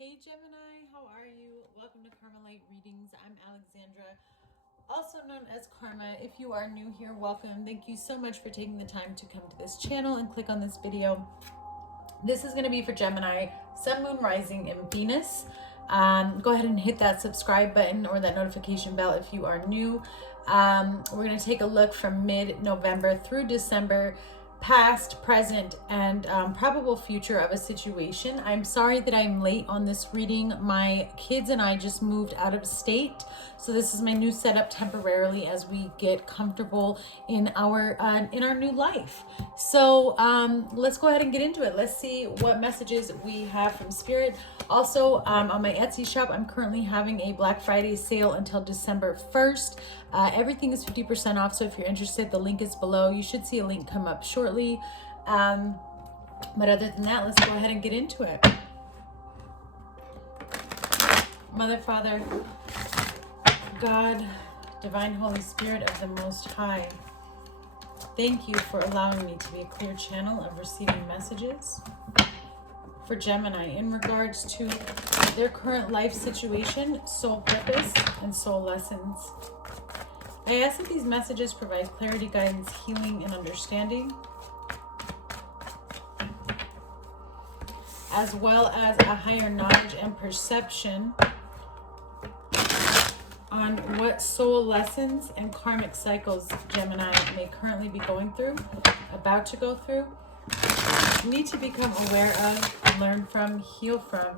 Hey Gemini, how are you? Welcome to Karma Light Readings. I'm Alexandra, also known as Karma. If you are new here, welcome. Thank you so much for taking the time to come to this channel and click on this video. This is going to be for Gemini, Sun, Moon, Rising, and Venus. Go ahead and hit that subscribe button or that notification bell if you are new. We're going to take a look from mid-November through December, past, present, and probable future of a situation. I'm sorry that I'm late on this reading. My kids and I just moved out of state, so this is my new setup temporarily as we get comfortable in our new life. So let's go ahead and get into it. Let's see what messages we have from Spirit. Also, on my Etsy shop, I'm currently having a Black Friday sale until December 1st. Everything is 50% off, so if you're interested, the link is below. You should see a link come up shortly. But other than that, let's go ahead and get into it. Mother, Father, God, Divine Holy Spirit of the Most High, thank you for allowing me to be a clear channel of receiving messages for Gemini in regards to their current life situation, soul purpose, and soul lessons. I ask that these messages provide clarity, guidance, healing, and understanding, as well as a higher knowledge and perception on what soul lessons and karmic cycles Gemini may currently be going through, about to go through, need to become aware of, learn from, heal from,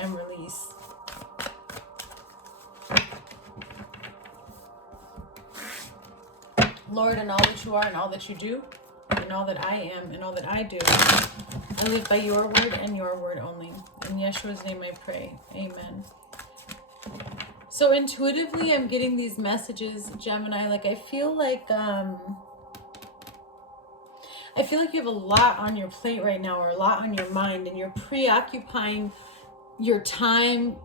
and release. Lord, in all that you are and all that you do, and all that I am and all that I do, I live by your word and your word only. In Yeshua's name I pray. Amen. So intuitively, I'm getting these messages, Gemini. Like I feel like you have a lot on your plate right now, or a lot on your mind, and you're preoccupying your time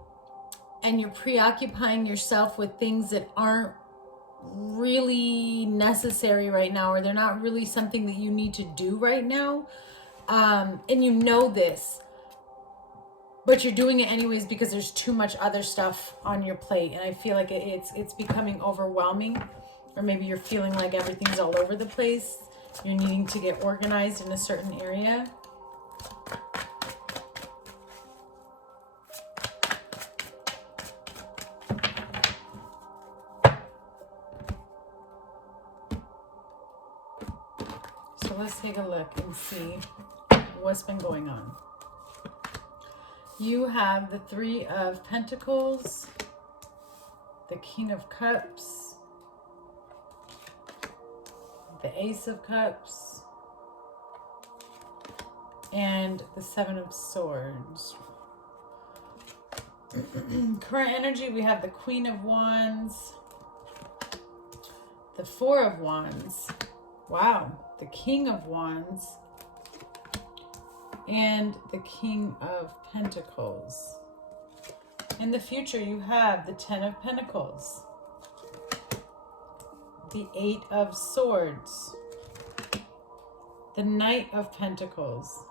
and you're preoccupying yourself with things that aren't really necessary right now, or they're not really something that you need to do right now. And you know this, but you're doing it anyways because there's too much other stuff on your plate. And I feel like it's becoming overwhelming, or maybe you're feeling like everything's all over the place. You're needing to get organized in a certain area. So let's take a look and see what's been going on. You have the Three of Pentacles, the King of Cups, the Ace of Cups, and the Seven of Swords. Current energy, we have the Queen of Wands, the Four of Wands, wow, the King of Wands, and the King of Pentacles. In the future, you have the Ten of Pentacles, the Eight of Swords, the Knight of Pentacles,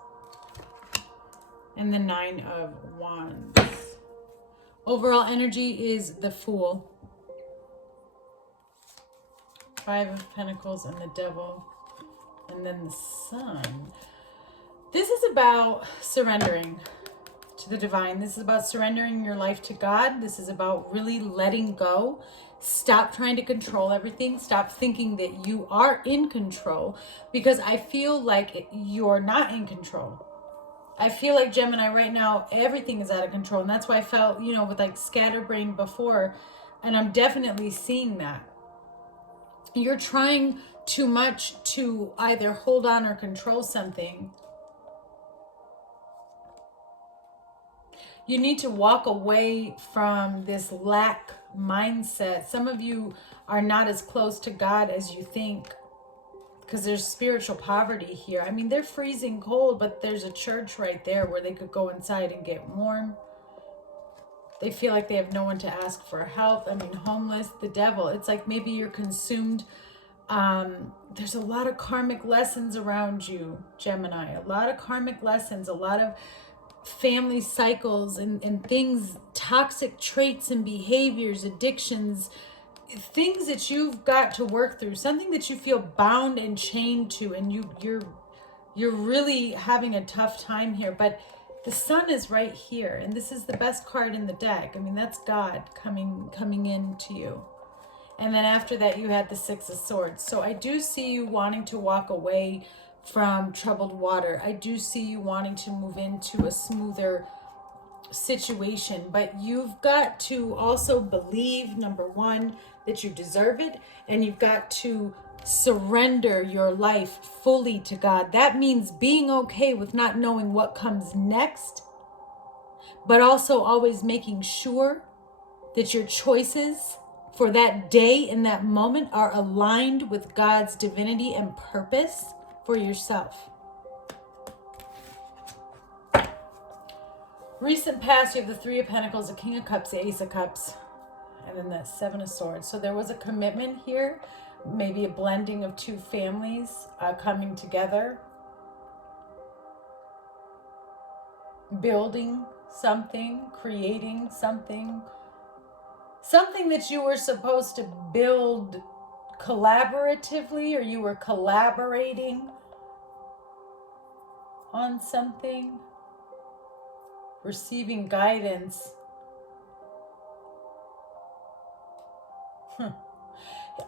and the Nine of Wands. Overall energy is the Fool, Five of Pentacles, and the Devil, and then the Sun. This is about surrendering to the divine. This is about surrendering your life to God. This is about really letting go. Stop trying to control everything. Stop thinking that you are in control, because I feel like you're not in control. I feel like Gemini right now, everything is out of control. And that's why I felt, with like scatterbrain before. And I'm definitely seeing that. You're trying too much to either hold on or control something. You need to walk away from this lack mindset. Some of you are not as close to God as you think, because there's spiritual poverty here. I mean, they're freezing cold, but there's a church right there where they could go inside and get warm. They feel like they have no one to ask for help. I mean, homeless, the devil. It's like maybe you're consumed. There's a lot of karmic lessons around you, Gemini. A lot of karmic lessons, a lot of family cycles and things, toxic traits and behaviors, addictions, things that you've got to work through, something that you feel bound and chained to, and you're really having a tough time here. But the sun is right here, and this is the best card in the deck. I mean, that's God coming into you. And then after that, you had the Six of Swords. So I do see you wanting to walk away from troubled water. I do see you wanting to move into a smoother situation, but you've got to also believe, number one, that you deserve it, and you've got to surrender your life fully to God. That means being okay with not knowing what comes next, but also always making sure that your choices for that day and that moment are aligned with God's divinity and purpose for yourself. Recent past, you have the Three of Pentacles, the King of Cups, the Ace of Cups, and then the Seven of Swords. So there was a commitment here, maybe a blending of two families coming together, building something, creating something that you were supposed to build collaboratively, or you were collaborating on something, receiving guidance.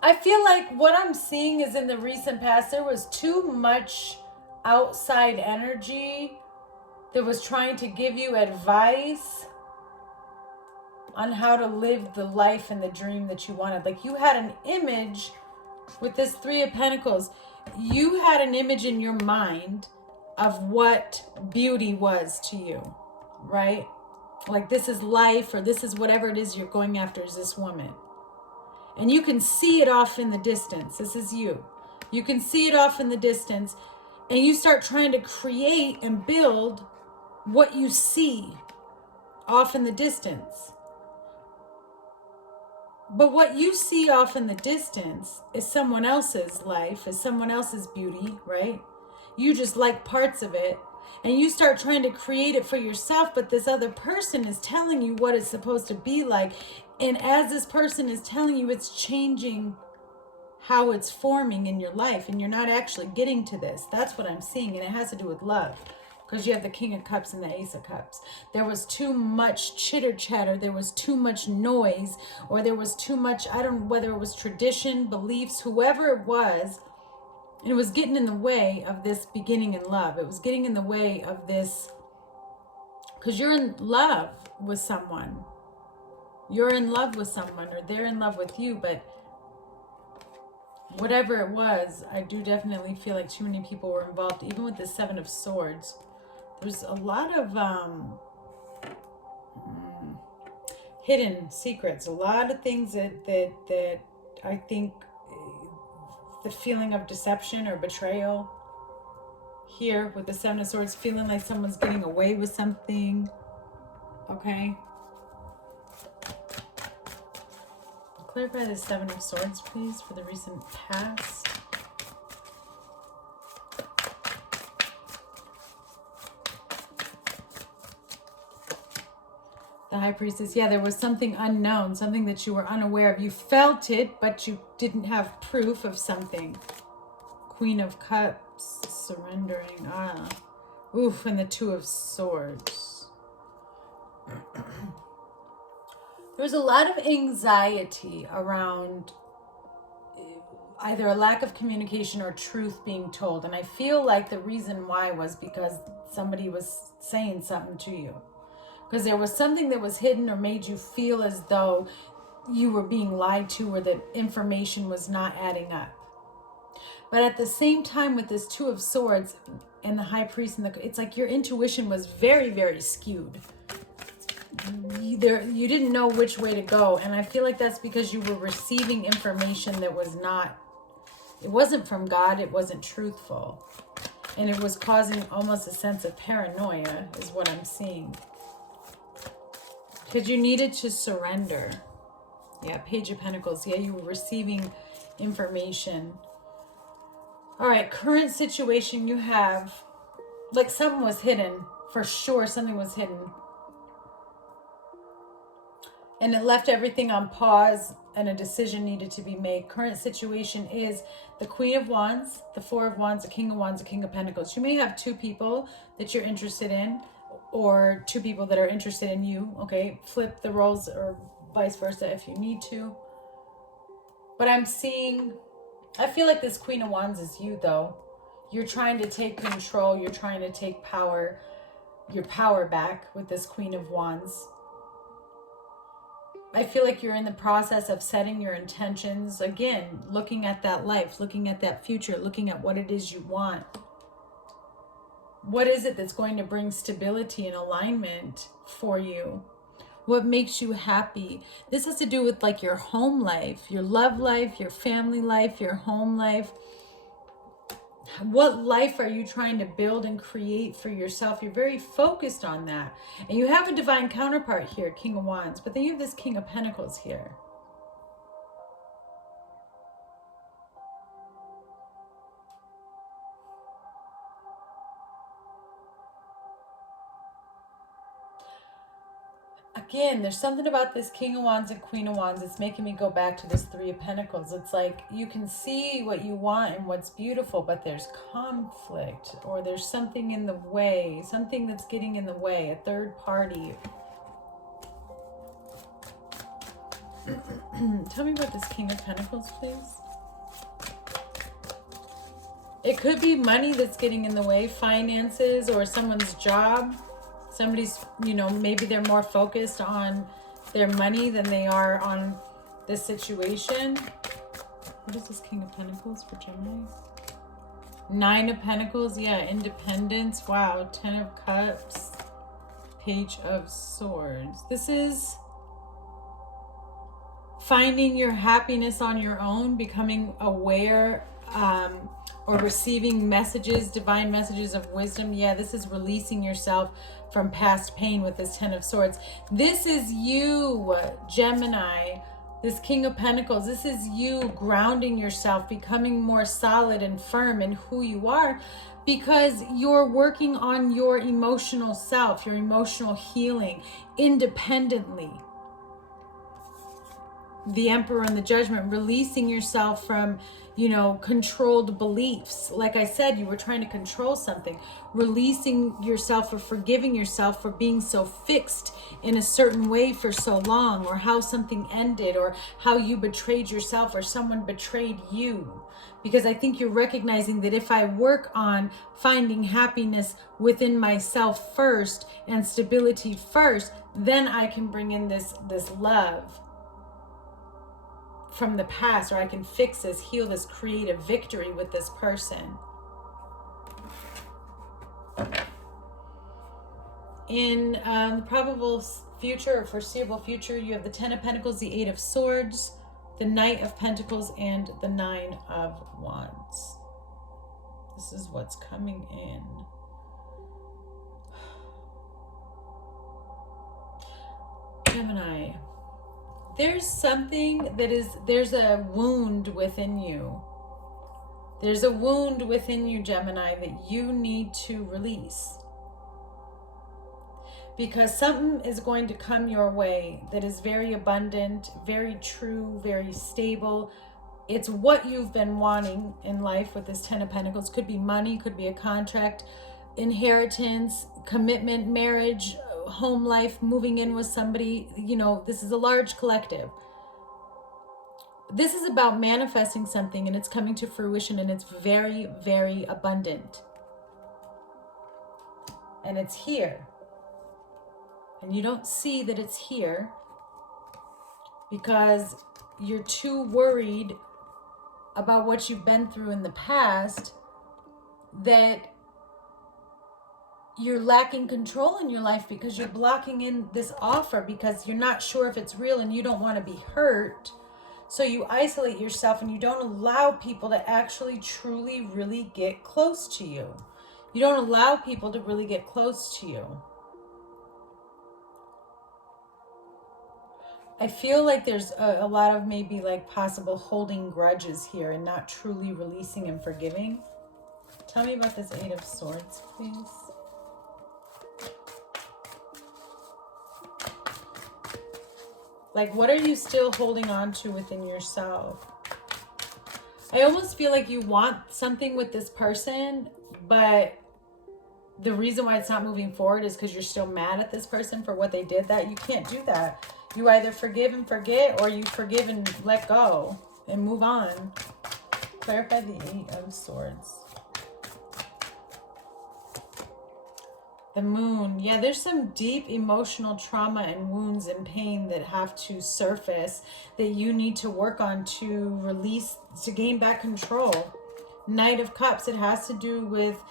I feel like what I'm seeing is in the recent past, there was too much outside energy that was trying to give you advice on how to live the life and the dream that you wanted. Like, you had an image with this Three of Pentacles. You had an image in your mind of what beauty was to you, right? Like, this is life, or this is whatever it is you're going after, is this woman. And you can see it off in the distance. This is you. You can see it off in the distance, and you start trying to create and build what you see off in the distance. But what you see off in the distance is someone else's life, is someone else's beauty, right? You just like parts of it, and you start trying to create it for yourself, but this other person is telling you what it's supposed to be like. And as this person is telling you, it's changing how it's forming in your life, and you're not actually getting to this. That's what I'm seeing, and it has to do with love, because you have the King of Cups and the Ace of Cups. There was too much chitter chatter. There was too much noise, or there was too much, I don't know whether it was tradition, beliefs, whoever it was getting in the way of this beginning in love. It was getting in the way of this, because you're in love with someone. You're in love with someone, or they're in love with you, but whatever it was, I do definitely feel like too many people were involved. Even with the Seven of Swords, there's a lot of hidden secrets, a lot of things that I think, the feeling of deception or betrayal here with the Seven of Swords, feeling like someone's getting away with something. Okay. Clarify the Seven of Swords, please, for the recent past. The High Priestess. Yeah, there was something unknown, something that you were unaware of. You felt it, but you didn't have proof of something. Queen of Cups, surrendering. Oof, and the Two of Swords. There was a lot of anxiety around either a lack of communication or truth being told. And I feel like the reason why was because somebody was saying something to you. Because there was something that was hidden or made you feel as though you were being lied to, or that information was not adding up. But at the same time, with this Two of Swords and the High Priest, it's like your intuition was very, very skewed. You didn't know which way to go, and I feel like that's because you were receiving information that was not, it wasn't from God, it wasn't truthful, and it was causing almost a sense of paranoia is what I'm seeing, because you needed to surrender. Yeah, Page of Pentacles. Yeah, you were receiving information. All right, current situation you have, like something was hidden For sure, something was hidden. And it left everything on pause, and a decision needed to be made. Current situation is the Queen of Wands, the Four of Wands, the King of Wands, the King of Pentacles. You may have two people that you're interested in, or two people that are interested in you, okay? Flip the roles or vice versa if you need to. But I feel like this Queen of Wands is you, though. You're trying to take control. You're trying to take your power back with this Queen of Wands. I feel like you're in the process of setting your intentions. Again, looking at that life, looking at that future, looking at what it is you want. What is it that's going to bring stability and alignment for you? What makes you happy? This has to do with like your home life, your love life, your family life, your home life. What life are you trying to build and create for yourself? You're very focused on that. And you have a divine counterpart here, King of Wands, but then you have this King of Pentacles here. Again, there's something about this King of Wands and Queen of Wands that's making me go back to this Three of Pentacles. It's like you can see what you want and what's beautiful, but there's conflict, or there's something in the way, something that's getting in the way, a third party. Tell me about this King of Pentacles, please. It could be money that's getting in the way, finances, or someone's job. Somebody's, maybe they're more focused on their money than they are on this situation. What is this King of Pentacles for Gemini? Nine of Pentacles, yeah, independence. Wow, Ten of Cups, Page of Swords. This is finding your happiness on your own, becoming aware, or receiving messages, divine messages of wisdom. Yeah, this is releasing yourself from past pain with this Ten of Swords. This is you, Gemini, this King of Pentacles. This is you grounding yourself, becoming more solid and firm in who you are, because you're working on your emotional self, your emotional healing independently. The Emperor and the Judgment, releasing yourself from, controlled beliefs. Like I said, you were trying to control something. Releasing yourself, or forgiving yourself for being so fixed in a certain way for so long, or how something ended, or how you betrayed yourself, or someone betrayed you. Because I think you're recognizing that if I work on finding happiness within myself first and stability first, then I can bring in this love from the past, or I can fix this, heal this, create a victory with this person. In the probable future or foreseeable future, you have the Ten of Pentacles, the Eight of Swords, the Knight of Pentacles, and the Nine of Wands. This is what's coming in. Gemini. There's something there's a wound within you. There's a wound within you, Gemini, that you need to release. Because something is going to come your way that is very abundant, very true, very stable. It's what you've been wanting in life with this Ten of Pentacles. Could be money, could be a contract, inheritance, commitment, marriage, home life, moving in with somebody. This is a large collective. This is about manifesting something, and it's coming to fruition, and it's very, very abundant. And it's here. And you don't see that it's here because you're too worried about what you've been through in the past, that you're lacking control in your life, because you're blocking in this offer because you're not sure if it's real and you don't want to be hurt. So you isolate yourself and you don't allow people to actually truly really get close to you. You don't allow people to really get close to you. I feel like there's a lot of maybe like possible holding grudges here and not truly releasing and forgiving. Tell me about this Eight of Swords, please. Like, what are you still holding on to within yourself? I almost feel like you want something with this person, but the reason why it's not moving forward is because you're still mad at this person for what they did. That you can't do that. You either forgive and forget, or you forgive and let go and move on. Clarify the 8 of Swords. The Moon. Yeah, there's some deep emotional trauma and wounds and pain that have to surface that you need to work on to release, to gain back control. Knight of Cups. It has to do with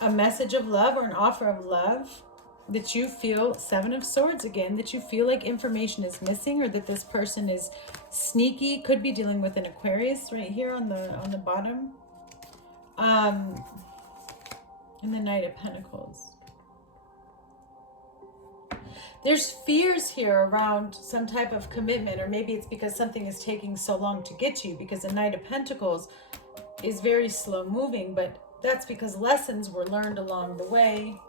a message of love or an offer of love that you feel. 7 of Swords again, that you feel like information is missing, or that this person is sneaky. Could be dealing with an Aquarius right here on the bottom. And the Knight of Pentacles. There's fears here around some type of commitment, or maybe it's because something is taking so long to get to you, because the Knight of Pentacles is very slow moving, but that's because lessons were learned along the way.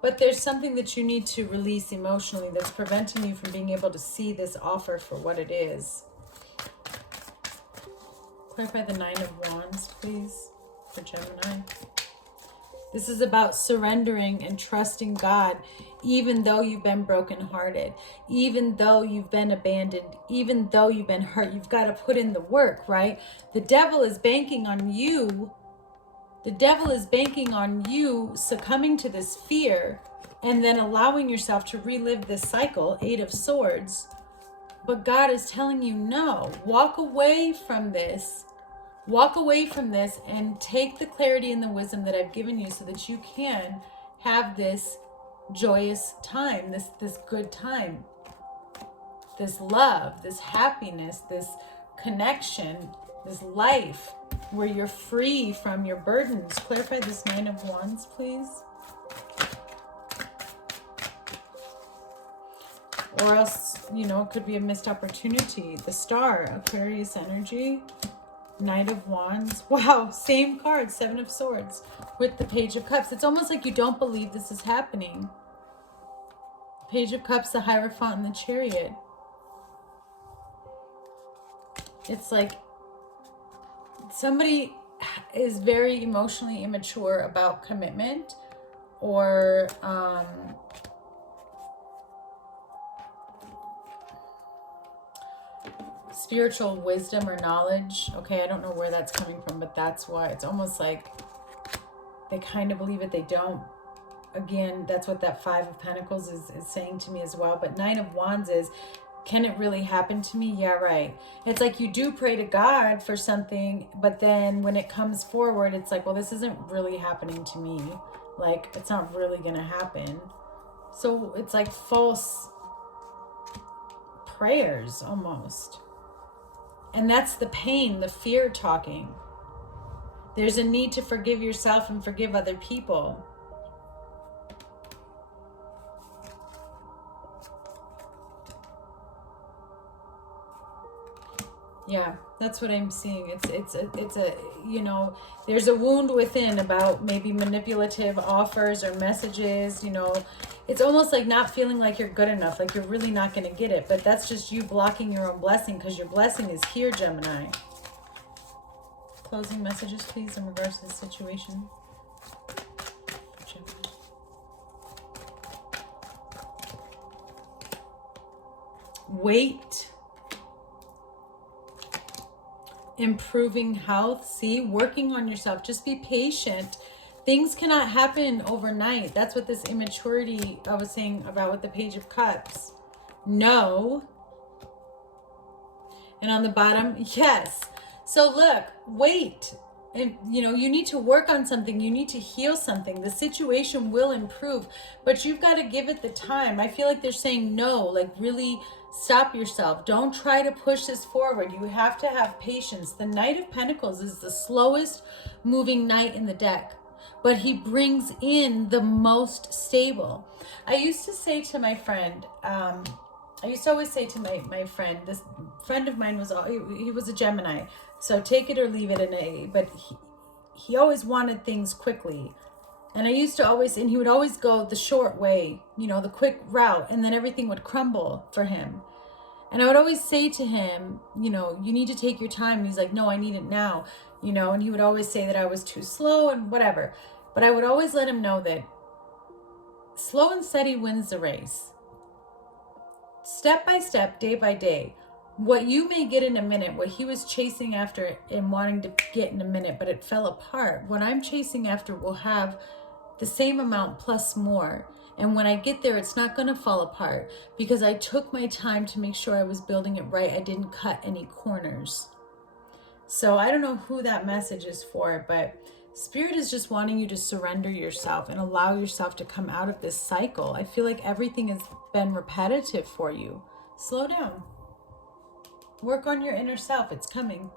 But there's something that you need to release emotionally that's preventing you from being able to see this offer for what it is. Clarify the 9 of Wands, please, for Gemini. This is about surrendering and trusting God, even though you've been brokenhearted, even though you've been abandoned, even though you've been hurt. You've got to put in the work, right? The devil is banking on you. The devil is banking on you succumbing to this fear and then allowing yourself to relive this cycle, 8 of Swords. But God is telling you, no, walk away from this. Walk away from this and take the clarity and the wisdom that I've given you so that you can have this joyous time, this good time, this love, this happiness, this connection, this life where you're free from your burdens. Clarify this 9 of Wands, please. Or else, you know, it could be a missed opportunity. The Star, Aquarius energy. Knight of Wands. Wow, same card, 7 of Swords with the Page of Cups. It's almost like you don't believe this is happening. Page of Cups, the Hierophant, and the Chariot. It's like somebody is very emotionally immature about commitment, or spiritual wisdom or knowledge. Okay, I don't know where that's coming from, but that's why it's almost like they kind of believe it, they don't. Again, that's what that 5 of Pentacles is saying to me as well. But 9 of Wands is, can it really happen to me? Yeah, right. It's like you do pray to God for something, but then when it comes forward, it's like, well, this isn't really happening to me. Like, it's not really going to happen. So it's like false prayers almost. And that's the pain, the fear talking. There's a need to forgive yourself and forgive other people. Yeah, that's what I'm seeing. It's a you know, there's a wound within about maybe manipulative offers or messages, you know. It's almost like not feeling like you're good enough, like you're really not going to get it. But that's just you blocking your own blessing, because your blessing is here, Gemini. Closing messages, please, in regards to the situation. Wait. Improving health. See, working on yourself. Just be patient. Things cannot happen overnight. That's what this immaturity I was saying about with the Page of Cups. No. And on the bottom, yes. So look, wait. And you know, you need to work on something. You need to heal something. The situation will improve, but you've got to give it the time. I feel like they're saying no, like really stop yourself. Don't try to push this forward. You have to have patience. The Knight of Pentacles is the slowest moving knight in the deck, but he brings in the most stable. I used to say to my friend, I used to always say to my friend, this friend of mine he was a Gemini, so take it or leave it, but he always wanted things quickly. And he would always go the short way, the quick route, and then everything would crumble for him. And I would always say to him, you need to take your time. And he's like, no, I need it now, and he would always say that I was too slow and whatever. But I would always let him know that slow and steady wins the race. Step by step, day by day. What you may get in a minute, what he was chasing after and wanting to get in a minute, but it fell apart. What I'm chasing after will have the same amount plus more. And when I get there, it's not going to fall apart because I took my time to make sure I was building it right. I didn't cut any corners. So I don't know who that message is for, but Spirit is just wanting you to surrender yourself and allow yourself to come out of this cycle. I feel like everything has been repetitive for you. Slow down. Work on your inner self. It's coming.